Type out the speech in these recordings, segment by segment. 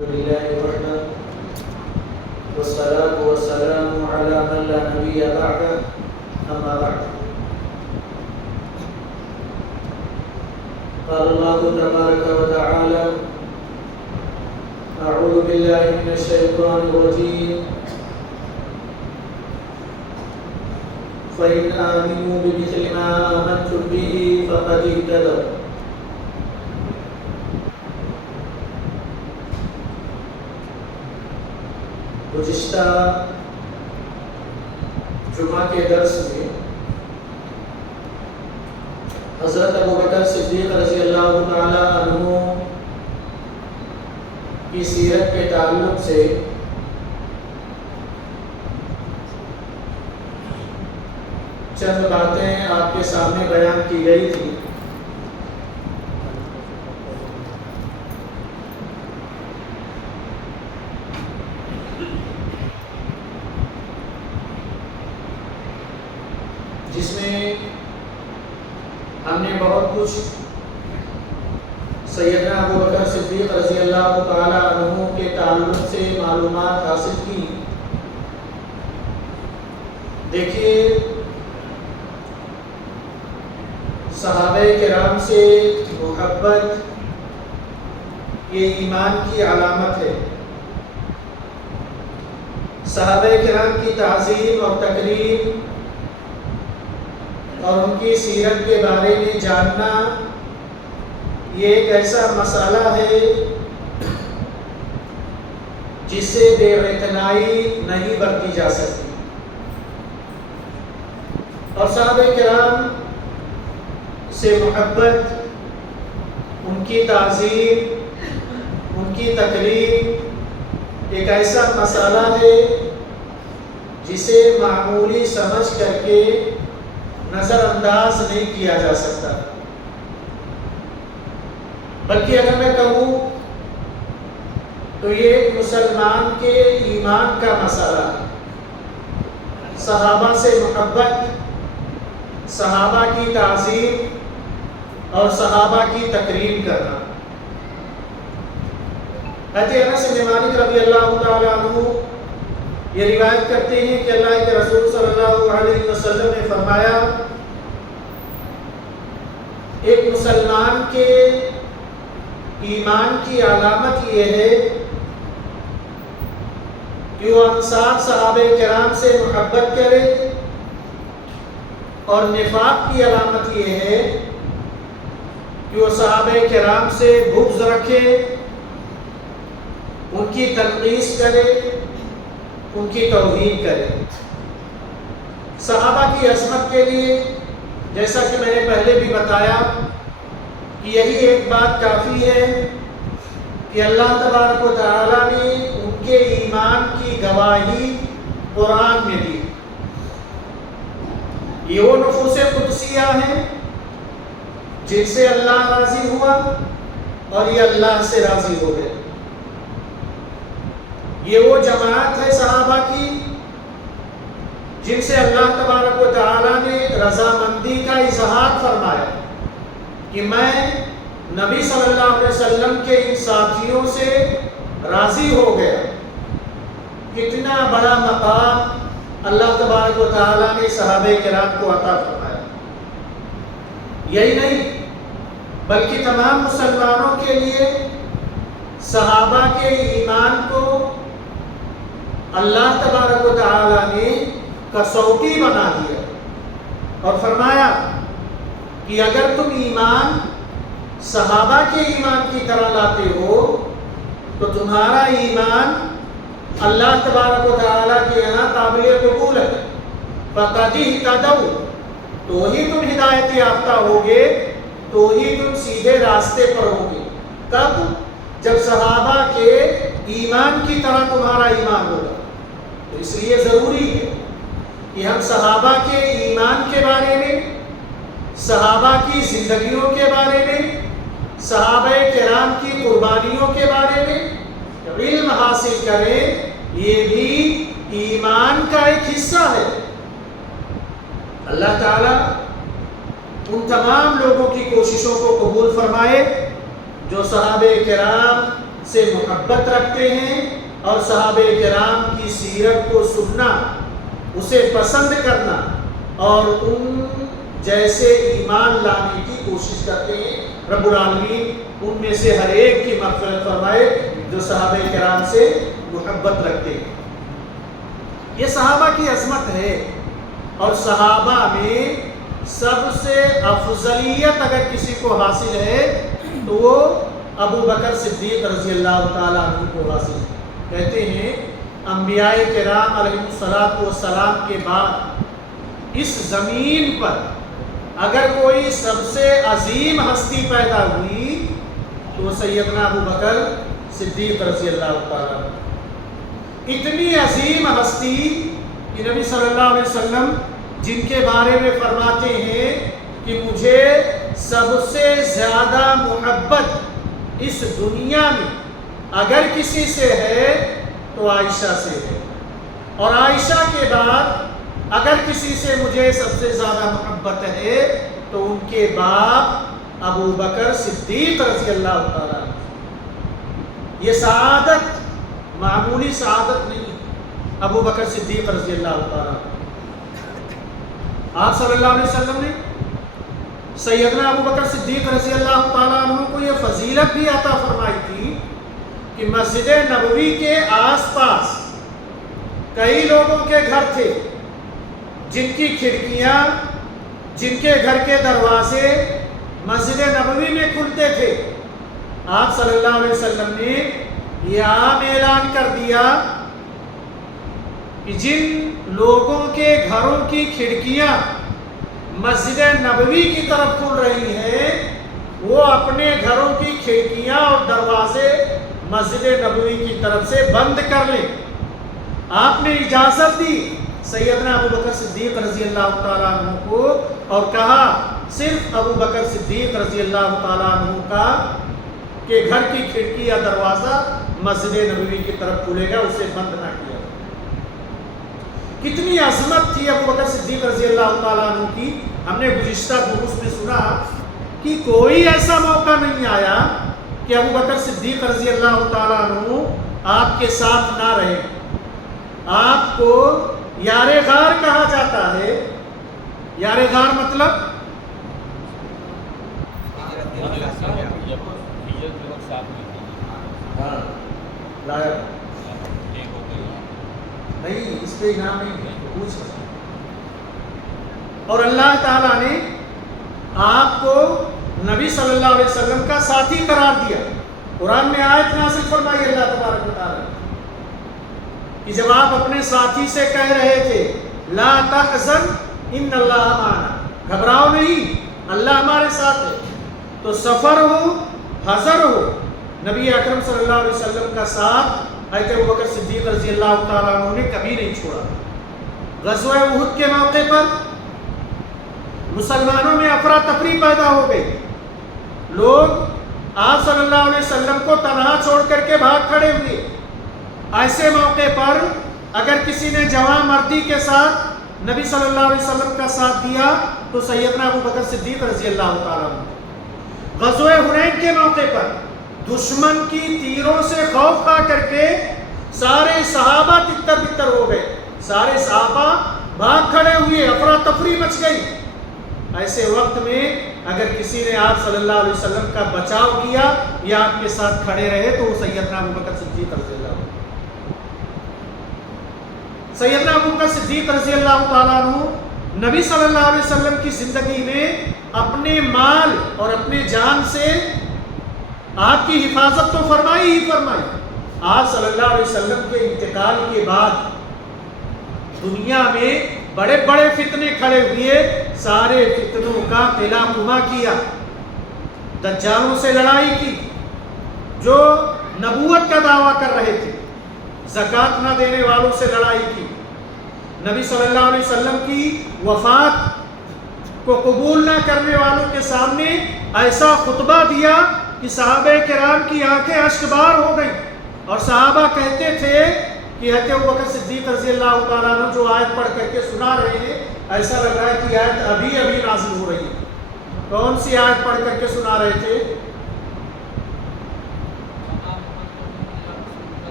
لله وحده والصلاة والسلام على من لا نبي بعده أما بعد. قال الله تبارك وتعالى: أعوذ بالله من الشيطان الرجيم فإن آمنوا بمثل ما آمنتم به فقد اهتدوا. گزشتہ جمعہ کے درس میں حضرت ابوبکر صدیق رضی اللہ تعالی عنہ کی سیرت کے تعلق سے چند باتیں آپ کے سامنے بیان کی گئی تھی. جس میں ہم نے بہت کچھ سیدنا ابوبکر صدیق رضی اللہ تعالی عنہ کے تعلق سے معلومات حاصل کی. دیکھیے، صحابہ کرام سے محبت یہ ایمان کی علامت ہے. صحابہ کرام کی تعظیم اور تکریم اور ان کی سیرت کے بارے میں جاننا یہ ایک ایسا مسئلہ ہے جس سے بے اعتنائی نہیں برتی جا سکتی. اور صحابہ کرام سے محبت، ان کی تعظیم، ان کی تکریم ایک ایسا مسئلہ ہے جسے معمولی سمجھ کر کے نظر انداز نہیں کیا جا سکتا، بلکہ اگر میں کہوں تو یہ ایک مسلمان کے ایمان کا مسئلہ ہے. صحابہ سے محبت، صحابہ کی تعظیم اور صحابہ کی تکریم کرنا. حضرت انس بن مالک رضی اللہ تعالی عنہ یہ روایت کرتے ہیں کہ اللہ کے رسول صلی اللہ علیہ وسلم نے فرمایا: ایک مسلمان کے ایمان کی علامت یہ ہے کہ وہ انصار صحابہ کرام سے محبت کرے، اور نفاق کی علامت یہ ہے کہ وہ صحابہ کرام سے بغض رکھے، ان کی تنقیص کرے، ان کی توہین کرے. صحابہ کی عظمت کے لیے جیسا کہ میں نے پہلے بھی بتایا کہ یہی ایک بات کافی ہے کہ اللہ تبارک و تعالیٰ نے ان کے ایمان کی گواہی قرآن میں دی. یہ وہ نفوس قدسیہ ہیں جن سے اللہ راضی ہوا اور یہ اللہ سے راضی ہو گئے. یہ وہ جماعت ہے صحابہ کی جن سے اللہ تبارک و تعالیٰ نے رضامندی کا اظہار فرمایا کہ میں نبی صلی اللہ علیہ وسلم کے ان ساتھیوں سے راضی ہو گیا. کتنا بڑا مقام اللہ تبارک و تعالیٰ نے صحابہ کرام کو عطا فرمایا. یہی نہیں بلکہ تمام مسلمانوں کے لیے صحابہ کے ایمان کو اللہ تبارک و تعالیٰ نے کسوٹی بنا دیا اور فرمایا کہ اگر تم ایمان صحابہ کے ایمان کی طرح لاتے ہو تو تمہارا ایمان اللہ تبارک و تعالیٰ کے یہاں قابل قبول ہے. فقد اہتدوا، تو ہی تم ہدایت یافتہ ہوگے، تو ہی تم سیدھے راستے پر ہوگے. تب جب صحابہ کے ایمان کی طرح تمہارا ایمان ہوگا. تو اس لیے ضروری ہے کہ ہم صحابہ کے ایمان کے بارے میں، صحابہ کی زندگیوں کے بارے میں، صحابہ کرام کی قربانیوں کے بارے میں علم حاصل کریں. یہ بھی ایمان کا ایک حصہ ہے. اللہ تعالیٰ ان تمام لوگوں کی کوششوں کو قبول فرمائے جو صحابہ کرام سے محبت رکھتے ہیں اور صحابہ کرام کی سیرت کو سننا، اسے پسند کرنا اور ان جیسے ایمان لانے کی کوشش کرتے ہیں۔ رب العالمین ان میں سے ہر ایک کی مغفرت فرمائے جو صحابہ کرام سے محبت رکھتے ہیں۔ یہ صحابہ کی عظمت ہے، اور صحابہ میں سب سے افضلیت اگر کسی کو حاصل ہے تو وہ ابو بکر صدیق رضی اللہ تعالیٰ عنہ کو حاصل ہے۔ کہتے ہیں انبیاء کرام علیہ السلام کے بعد اس زمین پر اگر کوئی سب سے عظیم ہستی پیدا ہوئی تو سیدنا ابو بکر صدیق رضی اللہ تعالیٰ عنہ۔ اتنی عظیم ہستی کہ نبی صلی اللہ علیہ وسلم جن کے بارے میں فرماتے ہیں کہ مجھے سب سے زیادہ محبت اس دنیا میں اگر کسی سے ہے تو عائشہ سے ہے، اور عائشہ کے بعد اگر کسی سے مجھے سب سے زیادہ محبت ہے تو ان کے باپ ابو بکر صدیق رضی اللہ تعالیٰ عنہ۔ یہ سعادت معمولی سعادت نہیں، ابو بکر صدیق رضی اللہ تعالیٰ عنہ۔ آپ صلی اللہ علیہ وسلم نے سیدنا ابو بکر صدیق رضی اللہ تعالیٰ عنہ کو یہ فضیلت بھی عطا فرمائی تھی کہ مسجد نبوی کے آس پاس کئی لوگوں کے گھر تھے جن کی کھڑکیاں، جن کے گھر کے دروازے مسجد نبوی میں کھلتے تھے۔ آپ صلی اللہ علیہ وسلم نے یہ عام اعلان کر دیا کہ جن لوگوں کے گھروں کی کھڑکیاں مسجد نبوی کی طرف کھل رہی ہیں وہ اپنے گھروں کی کھڑکیاں اور دروازے مسجد نبوی کی طرف سے بند کر لیں۔ آپ نے اجازت دی سیدنا ابو بکر صدیق رضی اللہ تعالیٰ عنہ کو، اور کہا صرف ابو بکر صدیق رضی اللہ تعالیٰ عنہ کا کہ گھر کی کھڑکی یا دروازہ مسجد نبوی کی طرف کھلے گا، اسے بند نہ کیا۔ کتنی عظمت تھی ابو بکر صدیق رضی اللہ تعالیٰ عنہ کی۔ ہم نے گزشتہ دروس میں سنا کہ کوئی ایسا موقع نہیں آیا کہ ابو بکر صدیق رضی اللہ تعالیٰ عنہ آپ کے ساتھ نہ رہے۔ آپ کو یار غار کہا جاتا ہے۔ یار غار مطلب نہیں، اس پہ انعام نہیں ہے، پوچھ سکتے۔ اور اللہ تعالیٰ نے آپ کو نبی صلی اللہ علیہ وسلم کا ساتھی قرار دیا۔ قرآن میں آیت نازل فرمائی اللہ تبارک و تعالیٰ کہ جب آپ اپنے ساتھی سے کہہ رہے تھے لا تحزن ان اللہ معنا، گھبراؤ نہیں، اللہ ہمارے ساتھ ہے، تو سفر ہو حضر ہو، نبی اکرم صلی اللہ علیہ وسلم کا ساتھ حضرت ابوبکر صدیق رضی اللہ تعالیٰ عنہ نے کبھی نہیں چھوڑا۔ غزوہ احد کے موقع پر مسلمانوں میں افراتفری پیدا ہو گئی، لوگ آپ صلی اللہ علیہ وسلم کو تنہا چھوڑ کر کے بھاگ کھڑے ہوئے۔ ایسے موقع پر اگر کسی نے جوان مردی کے ساتھ نبی صلی اللہ علیہ وسلم کا ساتھ دیا تو سیدنا ابوبکر صدیق رضی اللہ تعالیٰ عنہ۔ غزوہ حنین کے موقع پر دشمن کی تیروں سے خوف کھا کر کے سارے صحابہ تتر بتر ہو گئے، سارے صحابہ بھاگ کھڑے ہوئے، افراتفری مچ گئی۔ ایسے وقت میں اگر کسی نے آپ صلی اللہ علیہ وسلم کا بچاؤ کیا یا آپ کے ساتھ کھڑے رہے تو وہ سیدنا ابوبکر صدیق رضی اللہ عنہ۔ سیدنا ابوبکر صدیق رضی اللہ تعالیٰ عنہ نبی صلی اللہ علیہ وسلم کی زندگی میں اپنے مال اور اپنے جان سے آپ کی حفاظت تو فرمائی ہی فرمائی۔ آپ صلی اللہ علیہ وسلم کے انتقال کے بعد دنیا میں بڑے بڑے فتنے کھڑے ہوئے، سارے فتنوں کا قلع نما کیا، دجالوں سے لڑائی کی جو نبوت کا دعویٰ کر رہے تھے، زکوٰۃ نہ دینے والوں سے لڑائی کی، نبی صلی اللہ علیہ وسلم کی وفات کو قبول نہ کرنے والوں کے سامنے ایسا خطبہ دیا کہ صحابہ کرام کی آنکھیں اشکبار ہو گئی، اور صحابہ کہتے تھے کہ حضرت ابوبکر صدیق رضی اللہ تعالیٰ عنہ جو آیت پڑھ کر کے سنا رہے ہیں ایسا لگ رہا ہے کہ آیت ابھی ابھی نازل ہو رہی ہے۔ کون سی آیت پڑھ کر کے سنا رہے تھے؟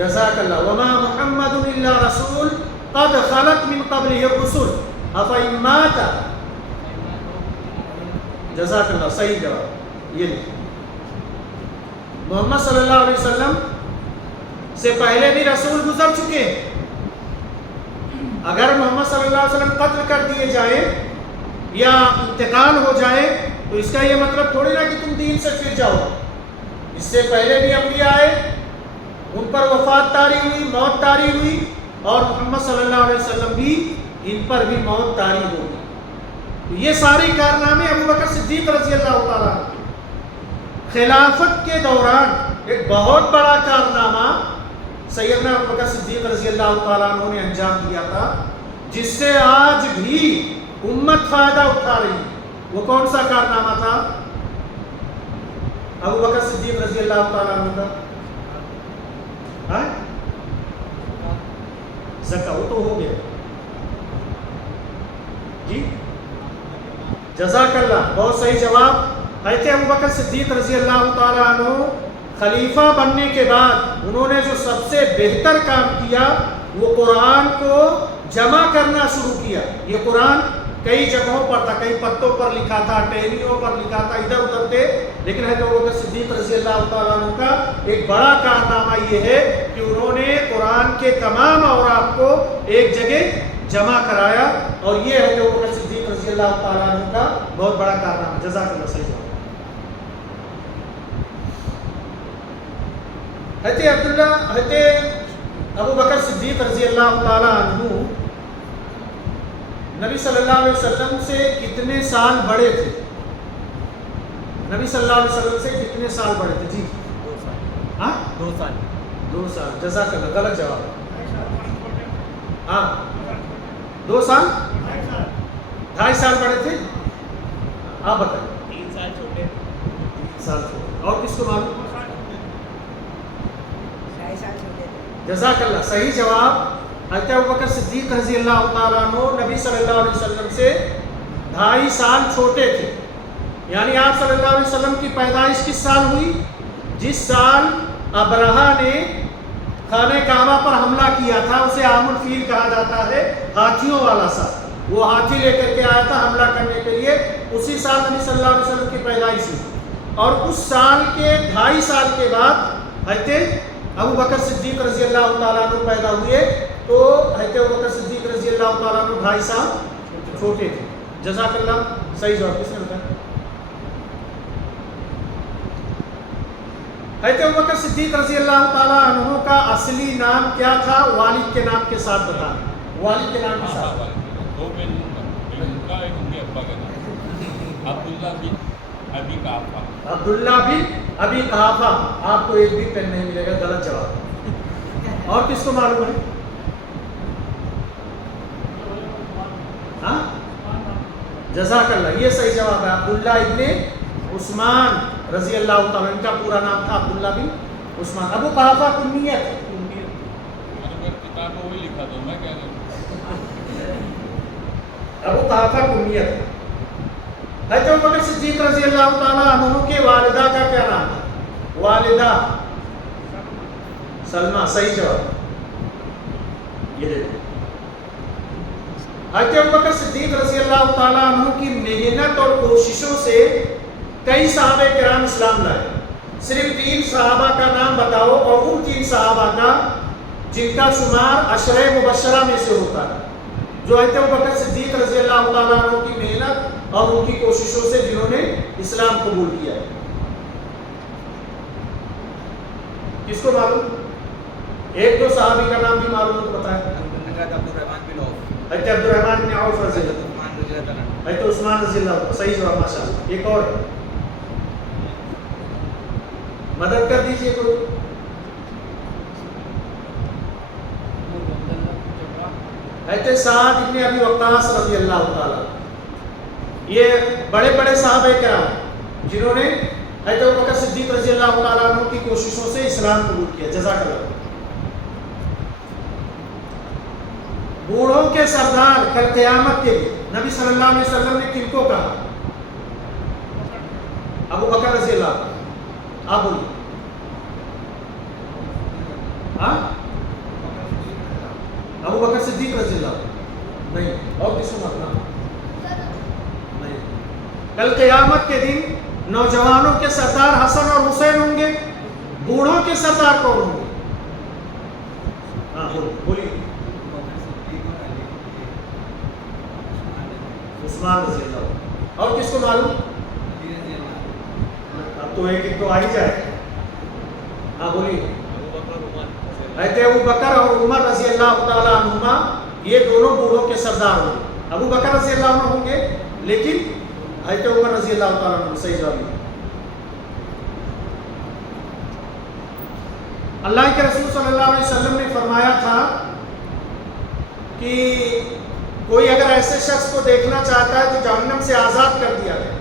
جزاک اللہ. وما محمد الا رسول قد خلت من قبله الرسل افإن مات. جزاک اللہ, صحیح جواب. یہ لکھیں محمد صلی اللہ علیہ وسلم سے پہلے بھی رسول گزر چکے ہیں. اگر محمد صلی اللہ علیہ وسلم قتل کر دیے جائیں یا انتقال ہو جائے تو اس کا یہ مطلب تھوڑی نا کہ تم دین سے پھر جاؤ. اس سے پہلے بھی انبیاء آئے, ان پر وفات طاری ہوئی, موت طاری ہوئی, اور محمد صلی اللہ علیہ وسلم بھی ان پر بھی موت طاری ہوگی. یہ ساری کارنامے ابو بکر صدیق رضی اللہ تعالیٰ عنہ خلافت کے دوران ایک بہت بڑا کارنامہ سیدنا ابو بکر صدیق رضی اللہ تعالیٰ عنہ نے انجام دیا تھا, جس سے آج بھی امت فائدہ اٹھا رہی ہے. وہ کون سا کارنامہ تھا؟ ابو بکر صدیق رضی اللہ تعالیٰ عنہ کا زکوٰۃ. وہ تو ہو گیا جی. جزاک اللہ, بہت صحیح جواب. حضرت ابو بکر صدیق رضی اللہ تعالیٰ عنہ خلیفہ بننے کے بعد انہوں نے جو سب سے بہتر کام کیا وہ قرآن کو جمع کرنا شروع کیا. یہ قرآن کئی جگہوں پر تھا, کئی پتوں پر لکھا تھا, ٹہنیوں پر لکھا تھا, ادھر ادھر تھے, لیکن حضرت ابو بکر صدیق رضی اللہ تعالیٰ عنہ کا ایک بڑا کارنامہ یہ ہے کہ انہوں نے قرآن کے تمام اوراق کو ایک جگہ جمع کرایا, اور یہ حضرت ابو بکر صدیق رضی اللہ تعالیٰ عنہ کا بہت بڑا کارنامہ. جزاک اللہ, صحیح جواب. حضرت ابو بکر صدیق رضی اللہ تعالیٰ عنہ نبی صلی اللہ علیہ وسلم سے کتنے سال بڑے تھے؟ نبی صلی اللہ علیہ وسلم سے کتنے سال بڑے تھے؟ جی 2 سال. ہاں 2 سال. 2 سال. جزاک اللہ, غلط جواب. ہاں 2 سال 2.5 سال بڑے تھے. آپ بتائیں. 3 سال چھوٹے. 3 سال چھوٹے. اور کس کو معلوم؟ 2.5 سال چھوٹے. جزاک اللہ, صحیح جواب. حضرت ابو بکر صدیق رضی اللہ تعالیٰ عنہ نبی صلی اللہ علیہ وسلم سے 2.5 سال چھوٹے تھے. یعنی آپ صلی اللہ علیہ وسلم کی پیدائش کس سال ہوئی؟ جس سال ابرہہ نے خانہ کعبہ پر حملہ کیا تھا, اسے عام الفیل کہا جاتا ہے, ہاتھیوں والا سال. وہ ہاتھی لے کر کے آیا تھا حملہ کرنے کے لیے, اسی سال نبی صلی اللہ علیہ وسلم کی پیدائش ہوئی. اور اس سال کے 2.5 سال کے بعد حضرت ابو بکر صدیق رضی اللہ تعالیٰ عنہ پیدا ہوئے. تو حضرت ابو بکر صدیق رضی اللہ تعالیٰ عنہ 2.5 سال چھوٹے تھے. جزاک اللہ, صحیح جواب. کس نے بتایا؟ حضرت ابو بکر صدیق رضی اللہ تعالیٰ عنہ کا اصلی نام کیا تھا؟ والد کے نام کے ساتھ بتائیں. والد کے نام کے ساتھ. عبداللہ بن ابی قحافہ. آپ کو ایک بھی پین نہیں ملے گا, غلط جواب. اور کس کو معلوم ہے؟ ہاں جزاک اللہ, یہ صحیح جواب ہے. عبداللہ ابن عثمان رضی اللہ تعالیٰ, ان کا پورا نام تھا عبداللہ بن عثمان. ابو قحافہ کنیت. ابو قحافہ کنیت. حضرت ابو بکر صدیق رضی اللہ تعالیٰ عنہ کے والدہ کا کیا نام تھا؟ والدہ سلمہ. صحیح جواب. یہ دیکھو, حضرت ابو بکر صدیق رضی اللہ تعالیٰ عنہ کی محنت اور کوششوں سے کئی صحابہ کرام اسلام لائے. صرف 3 صحابہ کا نام بتاؤ, اور ان 3 صحابہ کا جن کا شمار عشرہ مبشرہ میں سے ہوتا ہے, جو حضرت ابو بکر صدیق رضی اللہ تعالیٰ عنہ کی محنت اور ان کی کوششوں سے جنہوں نے اسلام قبول کیا ہے. کس کو معلوم؟ 1-2 صحابی کا نام بھی معلوم ہو تو بتائیں. حضرت عبد الرحمن بن عوف رضی اللہ عنہ, حضرت عثمان رضی اللہ عنہ. صحیح جواب, ماشاءاللہ. ایک اور مدد کر دیجئے کوئی. حضرت سعد بن ابی وقاص رضی اللہ تعالیٰ. یہ بڑے بڑے صحابہ کرام جنہوں نے حضرت ابو بکر صدیق رضی اللہ تعالیٰ عنہ کی کوششوں سے اسلام قبول کیا. جزاک اللہ. بوڑھوں کے سردار کل قیامت کے لیے نبی صلی اللہ علیہ وسلم نے کن کو کہا؟ ابو بکر رضی اللہ. آپ بولیے. ہاں ابو بکر صدیق رضی اللہ نہیں، اور کس کو ماننا نہیں. کل قیامت کے دن نوجوانوں کے سردار حسن اور حسین ہوں گے، بوڑھوں کے سردار کون ہوں گے؟ ہاں بولیے. عثمان رضی اللہ. اور کس کو معلوم؟ اب تو ایک ایک تو آ ہی جائے. ہاں بولیے. حضرت ابو بکر اور عمر رضی اللہ تعالیٰ عنہما یہ دونوں بوڑھوں کے سردار ہوں گے. ابو بکر رضی اللہ عنہ ہوں گے، لیکن حضرت عمر رضی اللہ تعالیٰ عنہ. صحیح جواب. اللہ کے رسول صلی اللہ علیہ وسلم نے فرمایا تھا کہ کوئی اگر ایسے شخص کو دیکھنا چاہتا ہے جو جہنم سے آزاد کر دیا گیا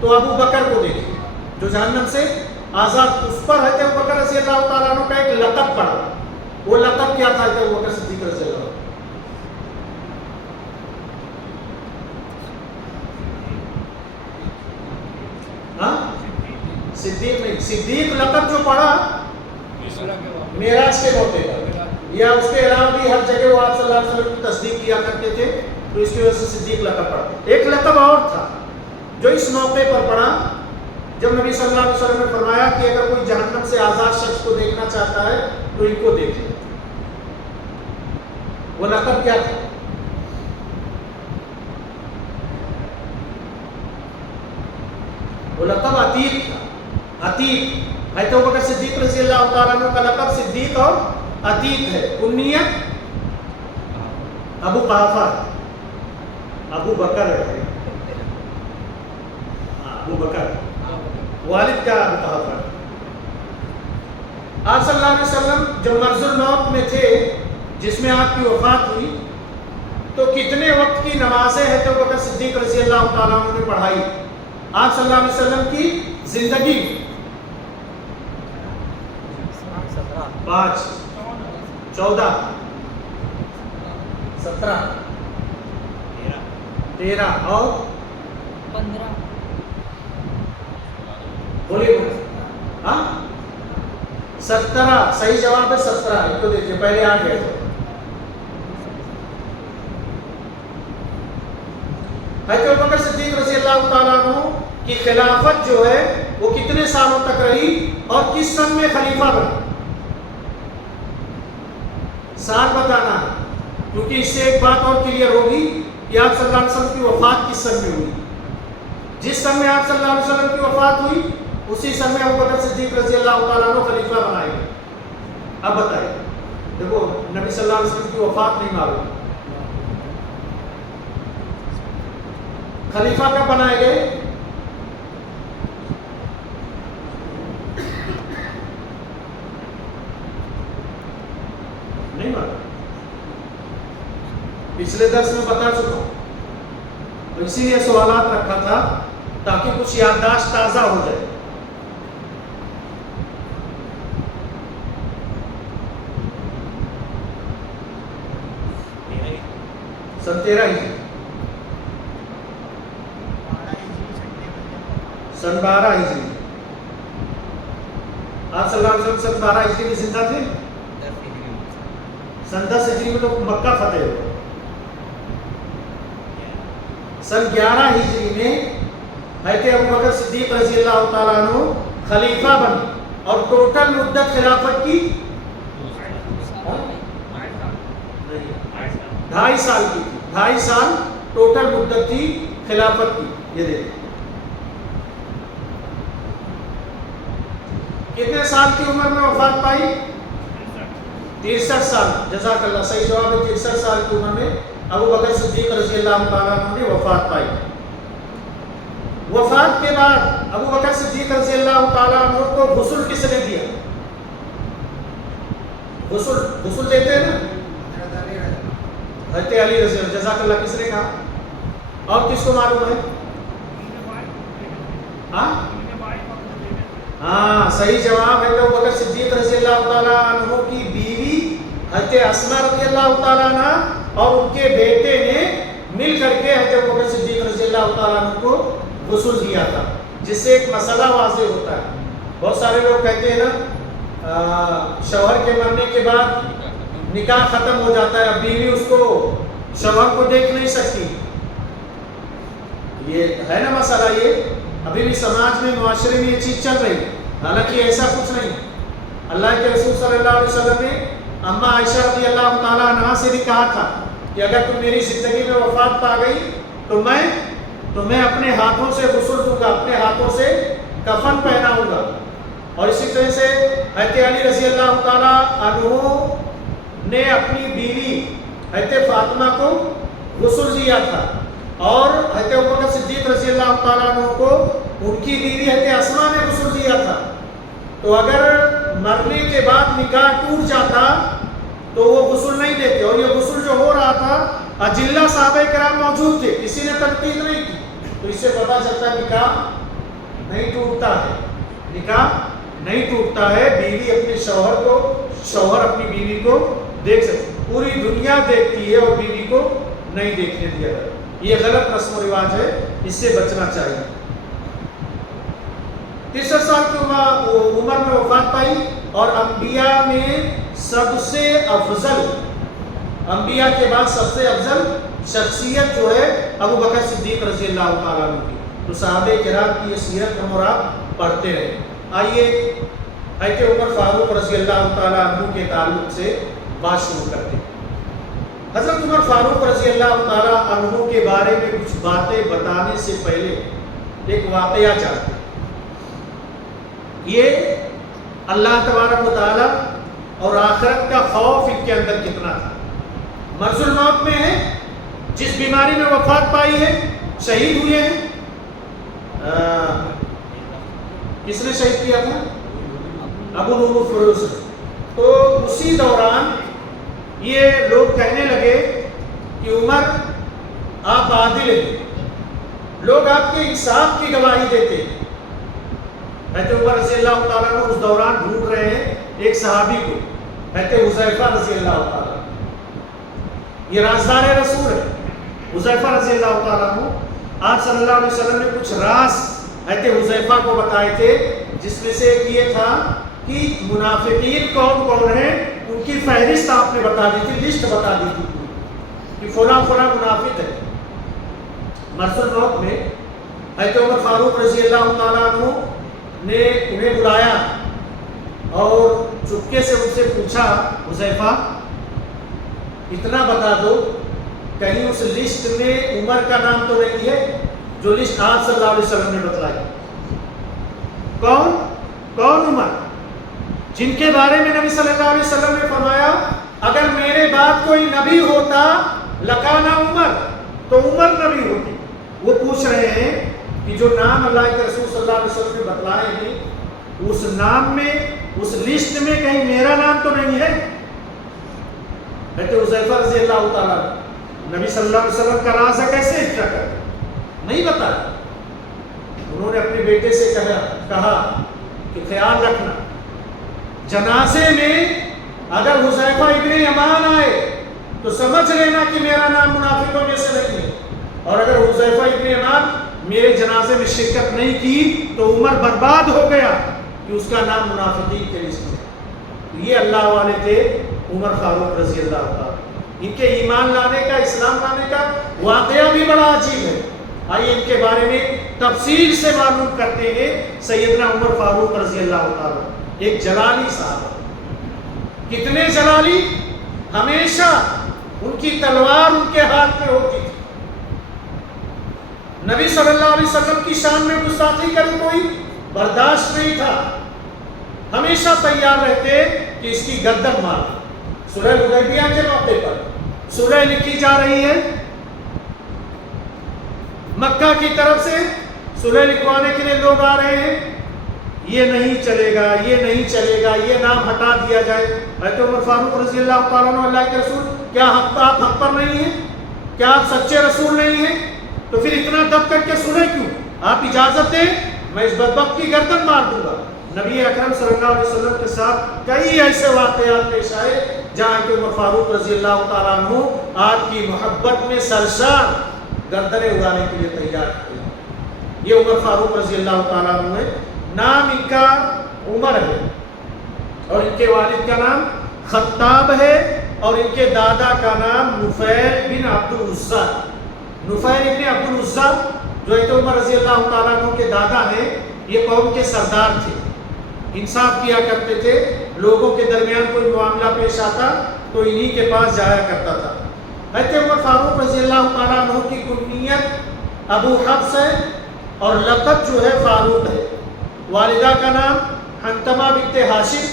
تو ابو بکر کو دیکھے، جو جہنم سے آزاد. اس پر حضرت ابو بکر رضی اللہ تعالیٰ عنہ کا ایک لقب پڑا. وہ لقب کیا تھا حضرت ابو بکر صدیق رضی اللہ عنہ؟ ہاں صدیق نہیں، صدیق لقب جو پڑا معراج کے موقع پر، یا اس کے علاوہ بھی ہر جگہ وہ آپ صلی اللہ علیہ وسلم کی تصدیق کیا کرتے تھے، تو اس کی وجہ سے صدیق لقب پڑا. ایک لقب اور تھا جو اس موقع پر پڑا جب نبی صلی اللہ علیہ وسلم نے فرمایا کہ اگر کوئی جہنم سے آزاد شخص کو دیکھنا چاہتا ہے تو ان کو دیکھے. وہ لقب کیا تھا؟ وہ لقب عتیق تھا. عتیق. حضرت ابو بکر صدیق رضی اللہ تعالیٰ عنہ کا لقب صدیق اور عتیق ہے. کنیت ابو قحافہ، ابو بکر ہے. ابو بکر والد کا ابو قحافہ. آپ صلی اللہ علیہ وسلم جب مرض الموت میں تھے، جس میں آپ کی وفات ہوئی، تو کتنے وقت کی نمازیں حضرت ابو بکر صدیق رضی اللہ تعالیٰ عنہ نے پڑھائی آپ صلی اللہ علیہ وسلم کی زندگی میں؟ 5 14 17 13 اور 15. بولیے. ہاں 17. صحیح جواب ہے 17. ان کو دیکھیے پہلے آ گئے تھے. حضرت ابو بکر صدیق رضی اللہ تعالیٰ عنہ کی خلافت جو ہے وہ کتنے سالوں تک رہی اور کس سن میں خلیفہ بنے؟ سال بتانا ہے، کیونکہ اس سے ایک بات اور کلیئر ہوگی کہ آپ صلی اللہ علیہ وسلم کی وفات کس سن میں ہوئی. جس سن میں آپ صلی اللہ علیہ وسلم کی وفات ہوئی اسی سن میں ابو بکر صدیق رضی اللہ تعالیٰ عنہ خلیفہ بنائے گئے. اب بتائیے. دیکھو نبی صلی اللہ علیہ وسلم کی وفات نہیں معلوم، خلیفہ کب بنائے گئے؟ نہیں معلوم. پچھلے درس میں بتا چکا ہوں، اسی لیے سوالات رکھا تھا تاکہ کچھ یادداشت تازہ ہو جائے. سن 13 ہجری، سن 12 ہجری. آپ صلی اللہ علیہ وسلم سن 12 ہجری میں زندہ تھے. سن 10 ہجری میں تو مکہ فتح ہوا. سن 11 ہجری میں حضرت ابو بکر صدیق رضی اللہ تعالیٰ عنہ خلیفہ بنے اور ٹوٹل مدت خلافت کی 2.5 سال کی تھی. 2.5 سال ٹوٹل مدت تھی خلافت کی. یہ دیکھیں کتنے سال کی عمر میں وفات پائی؟ 63 سال. جزاک اللہ. صحیح جواب ہے 63 سال کی عمر میں ابو بکر صدیق رضی اللہ تعالیٰ عنہ نے وفات پائی. وفات کے بعد ابو بکر صدیق رضی اللہ تعالیٰ عنہ کو غسل کس نے دیا؟ غسل دیتے ہیں نا حضرت علی رضی اللہ. جزاک اللہ. کس نے کہا اور کس کو معلوم ہے؟ ہاں صحیح جواب ہے. ابو بکر صدیق رضی اللہ تعالیٰ عنہ کی بیوی حضرت اسماء رضی اللہ تعالیٰ عنہ اور ان کے بیٹے نے مل کر کے حضرت ابو بکر صدیق رضی اللہ تعالیٰ عنہ کو غسل دیا تھا، جس سے ایک مسئلہ واضح ہوتا ہے. بہت سارے لوگ کہتے ہیں نا شوہر کے مرنے کے بعد نکاح ختم ہو جاتا ہے، اب بیوی اس کو شوہر کو دیکھ نہیں سکتی. یہ ہے نا مسئلہ، یہ ابھی بھی سماج میں معاشرے میں یہ چیز چل رہی ہے. حالانکہ ایسا کچھ نہیں. اللہ کے رسول صلی اللہ علیہ وسلم نے اما عائشہ رضی اللہ تعالیٰ عنہا سے بھی کہا تھا کہ اگر تم میری زندگی میں وفات پا گئی تو میں تمہیں اپنے ہاتھوں سے غسل دوں گا، اپنے ہاتھوں سے کفن پہناؤں گا. اور اسی طرح سے حضرت علی رضی اللہ تعالیٰ عنہ نے اپنی بیوی حضرت فاطمہ کو غسل دیا تھا، اور حضرت ابوبکر صدیق رضی اللہ تعالیٰ عنہ کو ان کی بیوی حضرت اسماء نے غسل دیا تھا. تو اگر مرنے کے بعد نکاح ٹوٹ جاتا تو وہ غسل نہیں دیتے. اور یہ غسل جو ہو رہا تھا اجلہ صحابہ کرام موجود تھے، کسی نے تنقید نہیں کی. تو اس سے پتہ چلتا ہے نکاح نہیں ٹوٹتا ہے، نکاح نہیں ٹوٹتا ہے. بیوی اپنے شوہر کو، شوہر اپنی بیوی کو دیکھ سکتے. پوری دنیا دیکھتی ہے اور بیوی کو نہیں دیکھنے دیا جاتا. یہ غلط رسم و رواج ہے، اس سے بچنا چاہیے. 63 سال کی عمر میں وفات پائی، اور انبیاء میں سب سے افضل، انبیاء کے بعد سب سے افضل شخصیت جو ہے ابو بکر صدیق رضی اللہ تعالیٰ عنہ کی. تو صحابہ کرام کی یہ سیرت ہم اور آپ پڑھتے رہے. آئیے حضرت عمر فاروق رضی اللہ تعالیٰ عنہ کے تعلق سے بات شروع کرتے ہیں. حضرت عمر فاروق رضی اللہ تعالیٰ عنہ کے بارے میں کچھ باتیں بتانے سے پہلے ایک واقعہ چاہتے ہیں. یہ اللہ تبارک و تعالیٰ اور آخرت کا خوف ان کے اندر کتنا تھا. مرض الموت میں ہے، جس بیماری میں وفات پائی ہے، شہید ہوئے ہیں. کس نے شہید کیا تھا؟ ابو لولو فروز. تو اسی دوران یہ لوگ کہنے لگے کہ عمر آپ عادل ہیں، لوگ آپ کے انصاف کی گواہی دیتے ہیں. حضرت عمر رضی اللہ تعالیٰ عنہ اس دوران ڈھونڈ رہے ہیں ایک صحابی کو، حضرت حذیفہ رضی اللہ تعالیٰ. یہ رازدار رسول ہے حذیفہ رضی اللہ تعالیٰ عنہ. آپ صلی اللہ علیہ وسلم نے کچھ راز حضرت حذیفہ کو بتائے تھے، جس میں سے ایک یہ تھا کہ منافقین کون کون ہیں، ان کی فہرست آپ نے بتا دی تھی، لسٹ بتا دی تھی کہ فلاں فلاں منافق ہے. مرض الموت میں حضرت عمر فاروق رضی اللہ تعالیٰ عنہ نے انہیں بلایا اور چپکے سے ان سے پوچھا، حذیفہ اتنا بتا دو کہیں اس لسٹ میں عمر کا نام تو نہیں ہے جو لسٹ آپ صلی اللہ علیہ وسلم نے بتلائی. کون عمر، جن کے بارے میں نبی صلی اللہ علیہ وسلم نے فرمایا اگر میرے بعد کوئی نبی ہوتا لکانا عمر، تو عمر نبی ہوتی. وہ پوچھ رہے ہیں کہ جو نام اللہ کے رسول صلی اللہ علیہ وسلم نے بتلائے ہیں اس نام میں، اس لسٹ میں کہیں میرا نام تو نہیں ہے. حضرت حذیفہ رضی اللہ تعالیٰ نبی صلی اللہ علیہ وسلم کا راز کیسے افشا کر نہیں بتایا. انہوں نے اپنے بیٹے سے کہا کہ خیال رکھنا جنازے میں اگر حذیفہ ابن یمان آئے تو سمجھ لینا کہ میرا نام منافقوں میں سے نہیں ہے، اور اگر حذیفہ ابن یمان میرے جنازے میں شرکت نہیں کی تو عمر برباد ہو گیا کہ اس کا نام منافقین کے لسٹ میں. یہ اللہ والے تھے عمر فاروق رضی اللہ تعالیٰ. ان کے ایمان لانے کا، اسلام لانے کا واقعہ بھی بڑا عجیب ہے. آئیے ان کے بارے میں تفصیل سے معلوم کرتے ہیں. سیدنا عمر فاروق رضی اللہ تعالیٰ ایک جلالی صاحب. کتنے جلالی؟ ہمیشہ ان کی تلوار ان کے ہاتھ میں ہوتی تھی. نبی صلی اللہ علیہ وسلم کی شان میں گستاخی کرے کوئی برداشت نہیں تھا. ہمیشہ تیار رہتے کہ اس کی گردن مار. صلح حدیبیہ کے موقع پر صلح لکھی جا رہی ہے، مکہ کی طرف سے صلح لکھوانے کے لیے لوگ آ رہے ہیں. یہ نہیں چلے گا، یہ نہیں چلے گا، یہ نام ہٹا دیا جائے. حضرت عمر فاروق رضی اللہ تعالیٰ عنہ اللہ کے رسول، کیا آپ حق پر نہیں ہیں؟ کیا آپ سچے رسول نہیں ہیں؟ تو پھر اتنا دب کر کے سنے کیوں؟ آپ اجازت دیں میں اس بدبخت کی گردن مار دوں گا. نبی اکرم صلی اللہ علیہ وسلم کے ساتھ کئی ایسے واقعات پیش آئے جہاں کہ عمر فاروق رضی اللہ تعالیٰ عنہ آپ کی محبت میں سرشار گردنیں اڑانے کے لیے تیار تھے. یہ عمر فاروق رضی اللہ تعالیٰ عنہ ہے. نام ان کا عمر ہے. اور ان کے والد کا نام خطاب ہے اور ان کے دادا کا نام نفیل بن عبد العزیٰ. نفیل ابن عبد العزیٰ جو حضرت عمر رضی اللہ تعالیٰ عنہ کے دادا ہیں، یہ قوم کے سردار تھے، انصاف کیا کرتے تھے، لوگوں کے درمیان کوئی معاملہ پیش آتا تو انہی کے پاس جایا کرتا تھا. حضرت عمر فاروق رضی اللہ تعالیٰ عنہ کی کنیت ابو حفص ہے اور لقب جو ہے فاروق ہے. والدہ کا نام حنتمہ بنت ہاشم،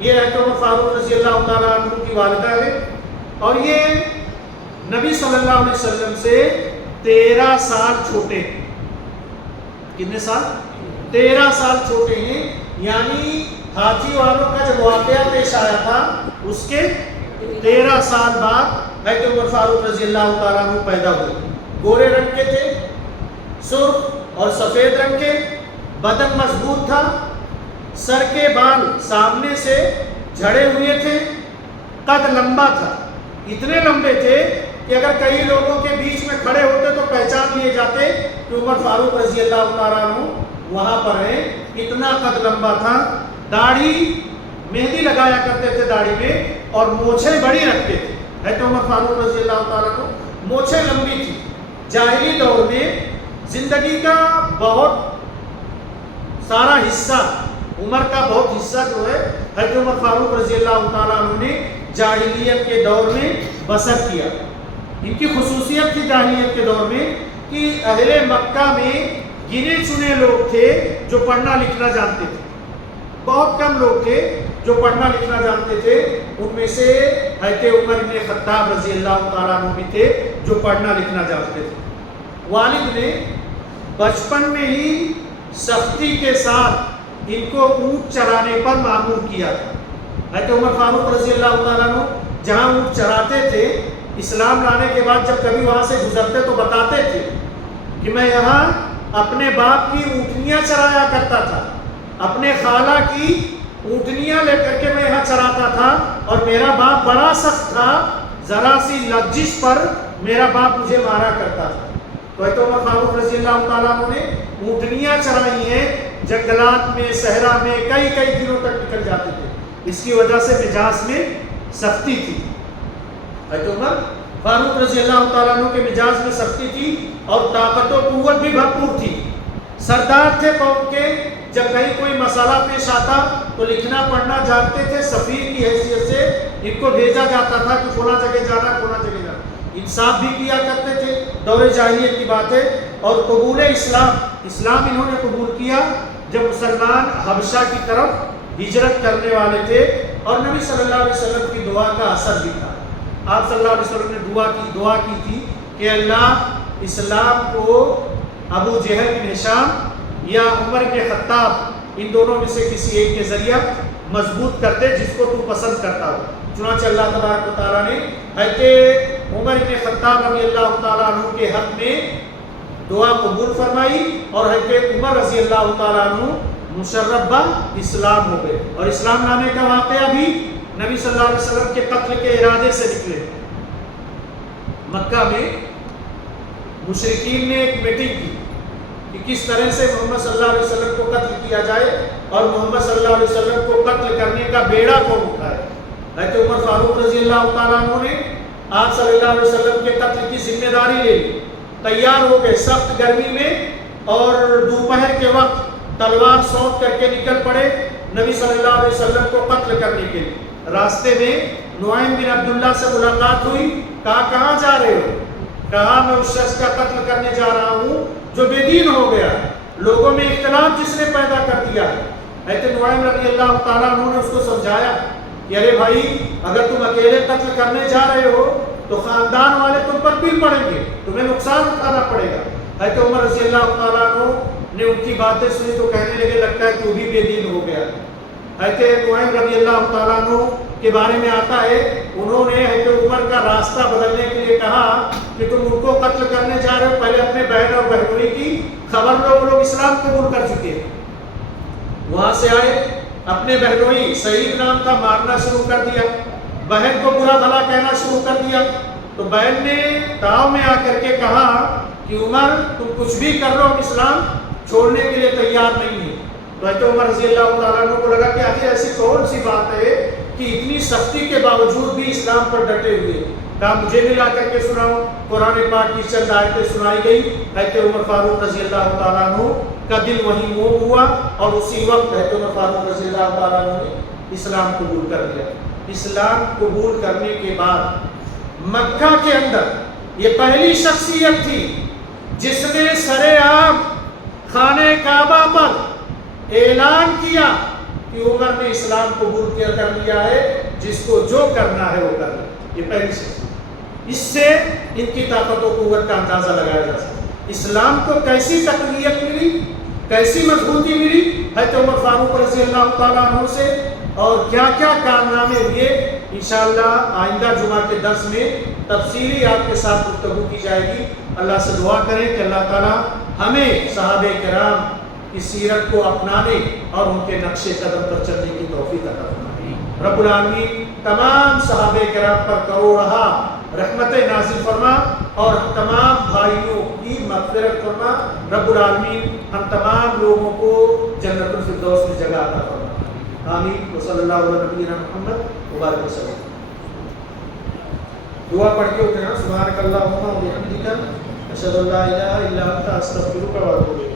یہ حضرت عمر فاروق رضی اللہ تعالیٰ عنہ کی والدہ ہے، اور یہ نبی صلی اللہ علیہ وسلم سے 13 سال چھوٹے ہیں. کتنے سال؟ 13 سال چھوٹے ہیں. یعنی ہاتھی والوں کا جب واقعہ پیش آیا تھا اس کے 13 سال بعد حضرت عمر فاروق رضی اللہ تعالیٰ عنہ پیدا ہوئے. گورے رنگ کے تھے، سرخ اور سفید رنگ کے، بدن مضبوط تھا، سر کے بال سامنے سے جھڑے ہوئے تھے، قد لمبا تھا، اتنے لمبے تھے کہ اگر کئی لوگوں کے بیچ میں کھڑے ہوتے تو پہچان لیے جاتے کہ عمر فاروق رضی اللہ تعالیٰ عنہ وہاں پر ہیں. اتنا قد لمبا تھا. داڑھی، مہندی لگایا کرتے تھے داڑھی میں، اور مونچھیں بڑی رکھتے تھے. حضرت عمر فاروق رضی اللہ تعالیٰ عنہ مونچھیں لمبی تھی. جاہلی دور میں زندگی کا بہت سارا حصہ، عمر کا بہت حصہ جو ہے حضرت عمر فاروق رضی اللہ تعالیٰ عنہ نے جاہلیت کے دور میں بسر کیا. ان کی خصوصیت تھی جاہلیت کے دور میں کہ اہل مکہ میں گنے چنے لوگ تھے جو پڑھنا لکھنا جانتے تھے. بہت کم لوگ تھے جو پڑھنا لکھنا جانتے تھے. ان میں سے حضرت عمر بن خطاب رضی اللہ تعالیٰ عنہ بھی تھے جو پڑھنا لکھنا جانتے تھے. والد نے بچپن میں ہی سختی کے ساتھ ان کو اونٹ چرانے پر مامور کیا تھا. حضرت عمر فاروق رضی اللہ تعالیٰ عنہ جہاں اونٹ چراتے تھے، اسلام لانے کے بعد جب کبھی وہاں سے گزرتے تو بتاتے تھے کہ میں یہاں اپنے باپ کی اونٹنیاں چرایا کرتا تھا، اپنے خالہ کی اونٹنیاں لے کر کے میں یہاں چراتا تھا، اور میرا باپ بڑا سخت تھا، ذرا سی لغزش پر میرا باپ مجھے مارا کرتا تھا. تو حضرت عمر فاروق رضی اللہ تعالیٰ عنہ نے اونٹنیاں چرائی ہیں، جنگلات میں، صحرا میں کئی دنوں تک نکل جاتے تھے. اس کی وجہ سے مزاج میں سختی تھی. حضرت عمر فاروق رضی اللہ تعالیٰ عنہ کے مزاج میں سختی تھی اور طاقت و قوت بھی بھرپور تھی. سردار تھے قوم کے. جب کہیں کوئی مسئلہ پیش آتا تو لکھنا پڑھنا جانتے تھے. سفیر کی حیثیت سے ان کو بھیجا جاتا تھا کہ فلاں جگہ جانا، فلاں جگہ جانا. انصاف بھی کیا کرتے تھے. دور جاہلیت کی بات ہے. اور قبول اسلام انہوں نے قبول کیا جب مسلمان حبشہ کی طرف ہجرت کرنے والے تھے، اور نبی صلی اللہ علیہ وسلم کی دعا کا اثر بھی تھا. آپ صلی اللہ علیہ وسلم نے دعا کی تھی کہ اللہ اسلام کو ابو جہل بن ہشام یا عمر بن خطاب، ان دونوں میں سے کسی ایک کے ذریعہ مضبوط کر دے جس کو تو پسند کرتا ہو. چنانچہ اللہ تبارک و تعالیٰ نے حضرت عمر بن خطاب رضی اللہ تعالیٰ عنہ کے حق میں دعا قبول فرمائی، اور حضرت عمر رضی اللہ تعالیٰ عنہ مشرف اسلام ہو گئے. اور اسلام لانے کا واقعہ بھی نبی صلی اللہ علیہ وسلم کے قتل کے ارادے سے نکلے. مکہ میں مشرکین نے ایک میٹنگ کی کہ کس طرح سے محمد صلی اللہ علیہ وسلم کو قتل کیا جائے، اور محمد صلی اللہ علیہ وسلم کو قتل کرنے کا بیڑا کون اٹھائے. حضرت عمر فاروق رضی اللہ تعالیٰ عنہ نے آپ صلی اللہ علیہ وسلم کے قتل کی ذمہ داری لے لی. تیار ہو گئے سخت گرمی میں، اور دوپہر کے وقت تلوار سونت کر کے نکل پڑے نبی صلی اللہ علیہ وسلم کو قتل کرنے کے لیے. راستے میں نعیم بن عبداللہ سے ملاقات ہوئی. کہا کہاں جا رہے ہو؟ کہا میں اس شخص کا قتل کرنے جا رہا ہوں جو بے دین ہو گیا، لوگوں میں اختلاف جس نے پیدا کر دیا. حضرت نعیم رضی اللہ تعالیٰ عنہ نے اس کو سمجھایا کہ ارے بھائی، اگر تم اکیلے قتل کرنے جا رہے ہو تو خاندان والے تم پر پیل پڑیں گے، تمہیں نقصان اٹھانا پڑے گا. حضرت عمر رضی اللہ تعالیٰ عنہ نے ان کی باتیں سنی تو کہنے لگے لگتا ہے کہ وہ بھی بے دین ہو گیا. حضرت نعیم رضی اللہ تعالیٰ عنہ کے بارے میں آتا ہے، انہوں نے حضرت عمر کا راستہ بدلنے کے لیے کہا کہ تم ان کو قتل کرنے جا رہے ہو، پہلے اپنے بہن اور بہنوئی کی خبر لو، وہ لوگ اسلام قبول کر چکے ہیں. وہاں سے آئے، اپنے بہنوئی، سعید نام تھا، مارنا شروع کر دیا. بہن کو برا بھلا کہنا شروع کر دیا. تو بہن نے تاؤ میں آ کر کے کہا کہ عمر تم کچھ بھی کر لو، ہم اسلام چھوڑنے کے لیے تیار نہیں ہیں. تو حضرت عمر رضی اللہ تعالیٰ عنہ کو لگا کہ آخر ایسی کون سی بات ہے کہ اتنی سختی کے باوجود بھی اسلام پر ڈٹے ہوئے. کہا مجھے بھی لا کر کے سناؤ. قرآن پاک کی چند آیتیں سنائی گئی. حضرت عمر فاروق رضی اللہ تعالیٰ عنہ کا دل وہیں موم ہوا اور اسی وقت حضرت عمر فاروق رضی اللہ تعالیٰ عنہ نے اسلام قبول کر لیا. اسلام قبول کرنے کے بعد مکہ کے اندر یہ پہلی شخصیت تھی جس نے سر عام خانہ کعبہ پر اعلان کیا کہ عمر نے اسلام قبول کر لیا ہے, جس کو جو کرنا ہے وہ کر لے. یہ پہلی شخصیت. اس سے ان کی طاقت و قوت کا اندازہ لگایا جا سکتا ہے. اسلام کو کیسی تقویت ملی, کیسی مضبوطی ملی حضرت عمر فاروق رضی اللہ تعالیٰ عنہ سے, اور کیا کیا کارنامے ہوئے. انشاءاللہ آئندہ جمعہ کے درس میں تفصیلی آپ کے ساتھ گفتگو کی جائے گی. اللہ سے دعا کریں کہ اللہ تعالیٰ ہمیں صحابہ کرام کی سیرت کو اپنانے اور ان کے نقش قدم پر چلنے کی توفیق عطا فرمائے. رب العالمین تمام صحابہ کرام پر کروڑہا رحمت نازل فرما اور تمام بھائیوں کی مغفرت فرما. رب العالمین ہم تمام لوگوں کو جنت الفردوس میں جگہ عطا فرما. آمین. وصلی اللہ علیہ نبینا محمد وبارک وسلم. دعا پڑھ کے اترنا. سبحانک اللہم و بحمدک اشہد ان لا الہ الا انت استغفرک و اتوب الیک.